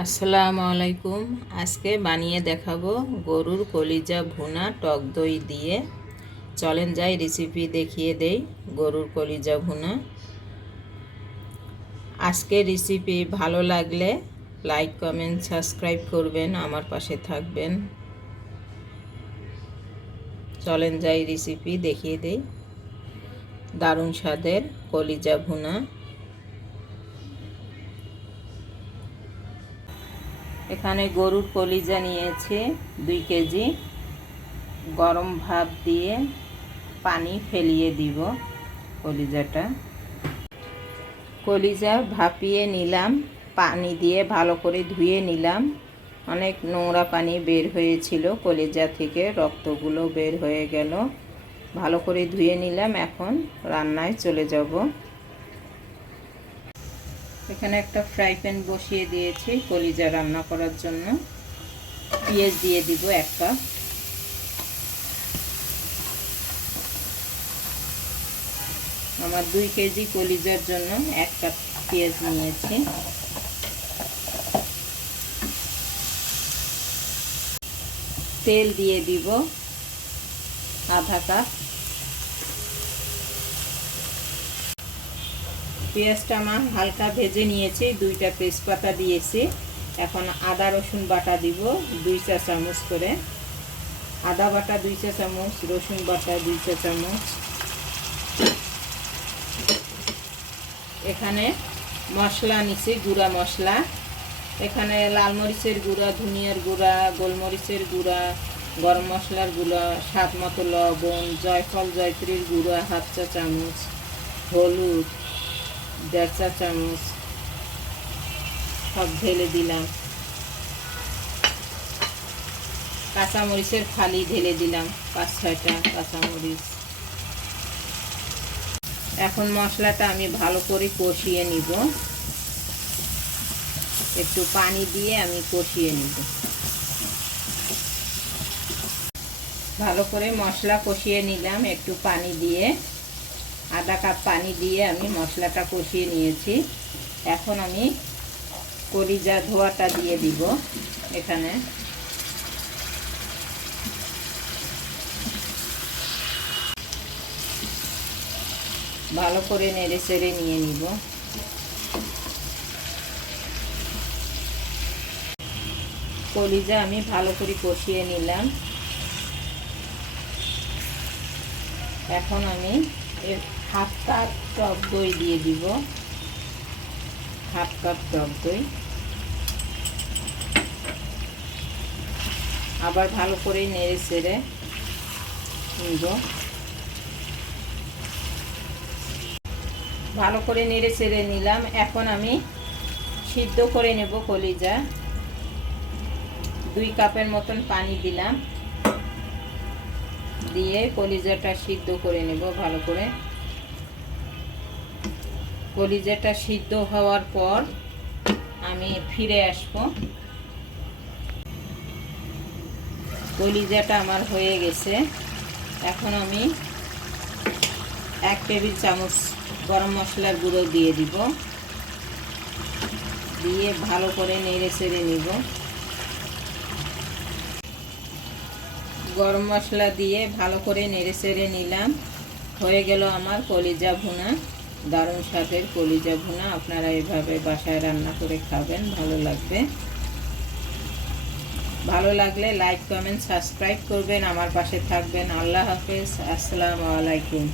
আসসালামু আলাইকুম। আজকে বানিয়ে দেখাবো গরুর কলিজা ভুনা টক দই দিয়ে। চলেন যাই রেসিপি দেখিয়ে দেই। গরুর কলিজা ভুনা। আজকে রেসিপি ভালো লাগলে লাইক কমেন্ট সাবস্ক্রাইব করবেন, আমার পাশে থাকবেন। চলেন যাই রেসিপি দেখিয়ে দেই। দারুণ স্বাদের কলিজা ভুনা। এখানে গরুর কলিজা নিয়েছি 2 কেজি। গরম ভাপ দিয়ে পানি ফেলিয়ে দিব কলিজা ভাপিয়ে নিলাম, পানি দিয়ে ভালো করে ধুয়ে নিলাম। অনেক নোংরা পানি বের হয়েছিল কলিজা থেকে, রক্তগুলো বের হয়ে গেল। ভালো করে ধুয়ে নিলাম। এখন রান্নায় চলে যাব। এখানে একটা ফ্রাই প্যান বসিয়ে দিয়েছি কলিজা রান্না করার জন্য। পেঁয়াজ দিয়ে দিব 1 কাপ। আমার 2 কেজি কলিজার জন্য 1 কাপ পেঁয়াজ নিয়েছি। তেল দিয়ে দিব আধা কাপ। পেঁয়াজটা আমার হালকা ভেজে নিয়েছি, 2টা তেজপাতা দিয়েছি। এখন আদা রসুন বাটা দিব 2 চা চামচ করে। আদা বাটা 2 চা চামচ, রসুন বাটা 2 চা চামচ। এখানে মশলা নিছি, গুঁড়া মশলা। এখানে লাল মরিচের গুঁড়া, ধনিয়ার গুঁড়া, গোলমরিচের গুঁড়া, গরম মশলার গুঁড়া, স্বাদ মতো লবণ, জয়ফল জয়ত্রীর গুঁড়া 1/2 চা চামচ, হলুদ 1/2 চা চামচ সব ঢেলে দিলাম। কাঁচামরিচের ফালি ঢেলে দিলাম 5-6টা কাঁচামরিচ। এখন মশলাটা আমি ভালো করে কষিয়ে নিব। একটু পানি দিয়ে আমি কষিয়ে নিব। ভালো করে মশলা কষিয়ে নিলাম একটু পানি দিয়ে। আধা কাপ পানি দিয়ে আমি মশলাটা কষিয়ে নিয়েছি। এখন আমি কলিজা ধোয়াটা দিয়ে দিব এখানে। ভালো করে নেড়ে চেড়ে নিয়ে নিব। কলিজা আমি ভালো করে কষিয়ে নিলাম। এখন আমি এর 1/2 কাপ টক দই দিয়ে দিব। 1/2 কাপ টক দই আবার ভালো করে নেড়ে চেড়ে নিব। ভালো করে নেড়ে চেড়ে নিলাম। এখন আমি সিদ্ধ করে নেব কলিজা। 2 কাপের মতন পানি দিলাম, দিয়ে কলিজাটা সিদ্ধ করে নেব ভালো করে। কলিজাটা সিদ্ধ হওয়ার পর আমি ফিরে আসব। কলিজাটা আমার হয়ে গেছে। এখন আমি 1 টেবিল চামচ গরম মশলার গুঁড়ো দিয়ে দিব। দিয়ে ভালো করে নেড়ে চেড়ে নিব। গরম মশলা দিয়ে ভালো করে নেড়ে চেড়ে নিলাম। হয়ে গেল আমার কলিজা ভুনা। দারুণ স্বাদের কলিজা ভুনা। আপনারা এভাবে বাসায় রান্না করে খাবেন, ভালো লাগবে। ভালো লাগলে লাইক কমেন্ট সাবস্ক্রাইব করবেন, আমার পাশে থাকবেন। আল্লাহ হাফেজ। আসসালামু আলাইকুম।